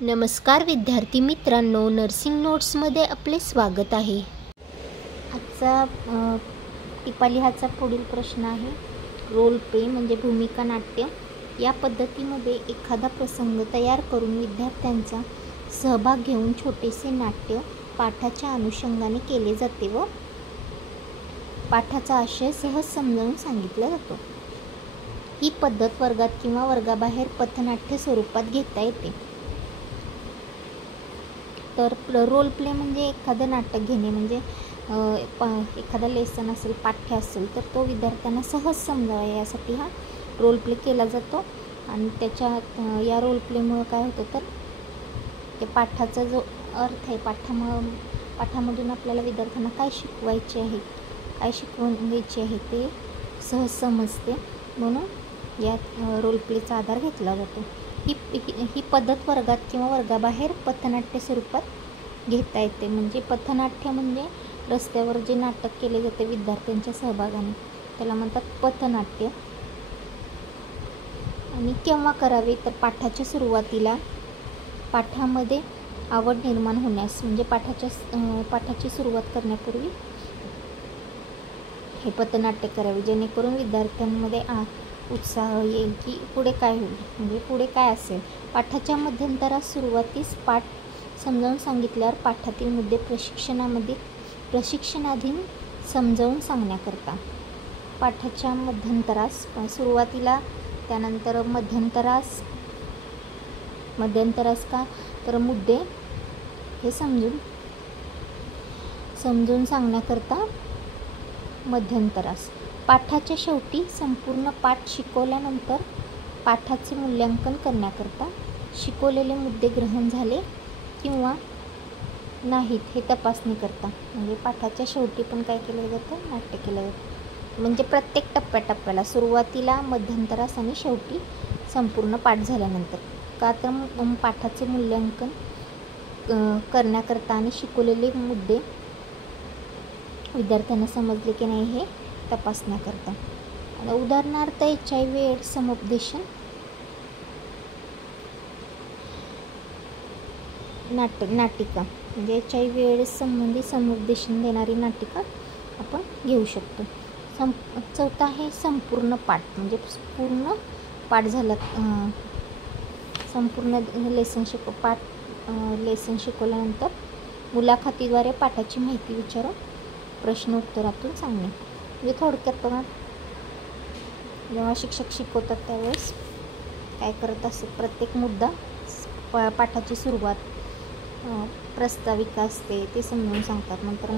नमस्कार विद्यार्थी मित्रांनो, नर्सिंग नोट्समध्ये आपले स्वागत आहे। आजचा टिपालिहाचा पुढील प्रश्न आहे, रोल प्ले म्हणजे भूमिका नाट्य। या पद्धतीमध्ये एखादा प्रसंग तयार करून विद्यार्थ्यांचा सहभाग घेऊन छोटेसे नाट्य पाठाच्या अनुषंगाने केले जाते व पाठाचा आशय सहज समजावून सांगितला जातो। ही पद्धत वर्गात किंवा वर्गाबाहेर पथनाट्य स्वरूपात घेता येते। तर रोल प्ले म्हणजे एखादं नाटक घेणे, म्हणजे एखादा लेसन असेल, पाठ्य असेल तर तो विद्यार्थ्यांना सहज समजावा यासाठी हा रोल प्ले केला जातो। आणि त्याच्या या रोल प्लेमुळे काय होतं तर ते पाठाचा जो अर्थ आहे, पाठामधून आपल्याला विद्यार्थ्यांना काय शिकवायचे आहे, काय शिकवून द्यायचे आहे ते सहज समजते, म्हणून या रोल प्लेचा आधार घेतला जातो। ही पद्धत वर्गात किंवा वर्गाबाहेर पथनाट्य स्वरूपात घेता येते। म्हणजे पथनाट्य म्हणजे रस्त्यावर जे नाटक केले जाते विद्यार्थ्यांच्या सहभागाने त्याला म्हणतात पथनाट्य। आणि केव्हा करावे तर पाठाच्या सुरुवातीला, पाठामध्ये आवड निर्माण होण्यास, म्हणजे पाठाची सुरुवात करण्यापूर्वी हे पथनाट्य करावे, जेणेकरून विद्यार्थ्यांमध्ये उत्साह येईल की पुढे काय होईल, म्हणजे पुढे काय असेल। पाठाच्या मध्यंतरात सुरुवातीस पाठ समजावून सांगितल्यावर पाठातील मुद्दे प्रशिक्षणाधीन समजावून सांगण्याकरता पाठाच्या मध्यंतरास सुरुवातीला, त्यानंतर मध्यंतरास का तर मुद्दे हे समजून सांगण्याकरता मध्यंतरास। पाठाच्या शेवटी संपूर्ण पाठ शिकवल्यानंतर पाठाचे मूल्यांकन करण्याकरता शिकवलेले मुद्दे ग्रहण झाले किंवा नाहीत हे तपासणी करता, म्हणजे पाठाच्या शेवटी पण काय केलं जातं, नाट्य केलं जातं। म्हणजे प्रत्येक टप्प्याटप्प्याला, सुरुवातीला, मध्यंतरास आणि शेवटी संपूर्ण पाठ झाल्यानंतर, का तर पाठाचे मूल्यांकन करण्याकरता आणि शिकवलेले मुद्दे विद्यार्थ्यांना समजले की नाही हे तपासण्याकरता। उदाहरणार्थ HIV एड्स समुपदेशन नाटिका, म्हणजे HIV एड्स संबंधी समुपदेशन देणारी नाटिका आपण घेऊ शकतो। चौथा आहे संपूर्ण पाठ, म्हणजे पूर्ण पाठ झाला, संपूर्ण लेसन शिकवल्यानंतर मुलाखतीद्वारे पाठाची माहिती विचारून प्रश्न उत्तरातून सांगणे। म्हणजे थोडक्यात बघा, जेव्हा शिक्षक शिकवतात त्यावेळेस काय करत असतात, प्रत्येक मुद्दा, पाठाची सुरुवात, प्रस्ताविका असते ते समजून सांगतात, नंतर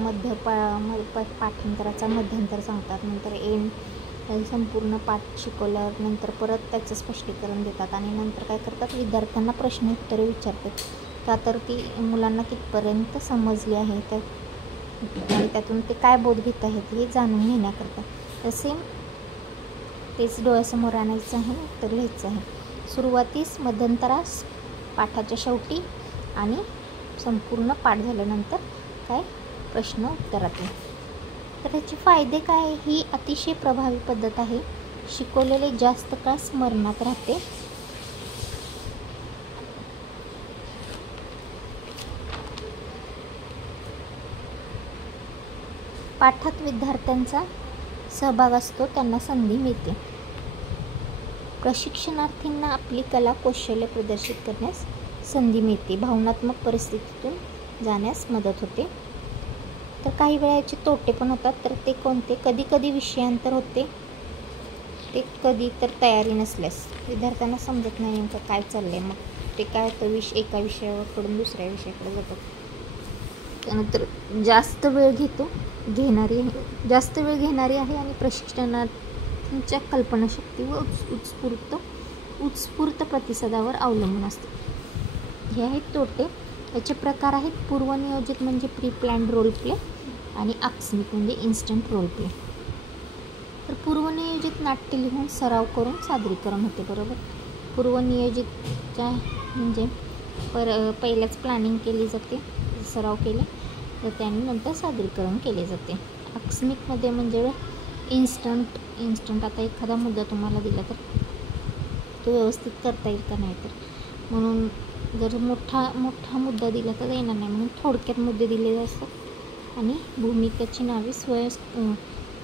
पाठांतराचा मध्यंतर सांगतात, नंतर एंड संपूर्ण पाठ शिकवल्यावर नंतर परत त्याचं स्पष्टीकरण देतात, आणि नंतर काय करतात, विद्यार्थ्यांना प्रश्न उत्तरे विचारतात, का तर ती मुलांना कितपर्यंत समजली आहे आणि त्यातून ते काय बोध घेत आहेत हे जाणून घेण्याकरता। तेच डोळ्यासमोर आणायचं आहे, उत्तर लिहायचं आहे। सुरुवातीस, मध्यंतरास, पाठाच्या शेवटी आणि संपूर्ण पाठ झाल्यानंतर काय प्रश्न उत्तरातून। तर त्याचे फायदे काय, ही अतिशय प्रभावी पद्धत आहे, शिकवलेले जास्त काळ स्मरणात राहते। पाठात विद्यार्थ्यांचा सहभाग असतो, त्यांना संधी मिळते। प्रशिक्षणार्थींना आपली कला कौशल्य प्रदर्शित करण्यास संधी मिळते, भावनात्मक परिस्थितीतून जाण्यास मदत होते। तर काही वेळा याचे तोटे पण होतात, तर ते कोणते, कधी विषयांतर होते, ते कधी तर तयारी नसल्यास विद्यार्थ्यांना समजत नाही नेमकं काय चाललंय, मग ते काय होतं, एका विषयाकडून दुसऱ्या विषयाकडे जातात। त्यानंतर जास्त वेळ घेणारी आहे आणि प्रशिक्षणार्थींच्या कल्पनाशक्ती व उत्स्फूर्त प्रतिसादावर अवलंबून असते। हे आहेत तोटे। याचे प्रकार आहेत पूर्वनियोजित म्हणजे प्री प्लॅन्ड रोल प्ले आणि आकस्मिक म्हणजे इन्स्टंट रोल प्ले। तर पूर्वनियोजित नाट्य लिहून सराव करून सादरीकरण होते, बरोबर। पूर्वनियोजितच्या म्हणजे पहिल्याच प्लॅनिंग केली जाते, सराव केले जाते आणि नंतर सादरीकरण केले जाते। आकस्मिकमध्ये म्हणजे इन्स्टंट आता एखादा मुद्दा तुम्हाला दिला तर तो व्यवस्थित करता येईल का नाही, तर म्हणून जर मोठा मुद्दा दिला तर येणार नाही, म्हणून थोडक्यात मुद्दे दिलेले असतात. आणि भूमिकाची नावे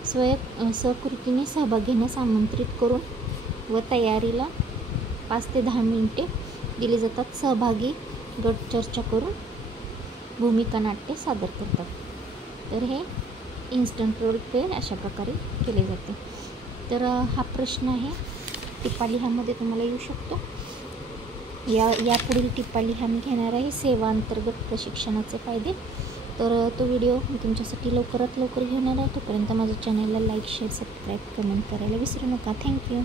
स्वयंस्फूर्तीने सहभाग घेण्यास आमंत्रित करून व तयारीला 5 ते 10 मिनिटे दिली जातात. सहभागी गट चर्चा करून भूमिका नाट्य सादर करतात. तर हे इन्स्टंट रोल प्ले अशा प्रकारे केले जाते. तर हा प्रश्न आहे टिपा लिहामध्ये तुम्हाला येऊ शकतो. यापुढील टिपा लिहा मी घेणार आहे सेवा अंतर्गत प्रशिक्षणाचे फायदे. तर तो व्हिडिओ मी तुमच्यासाठी लवकरात लवकर घेणार आहे. तोपर्यंत माझ्या चॅनलला लाईक, शेअर, सबस्क्राईब, कमेंट करायला विसरू नका. थँक्यू.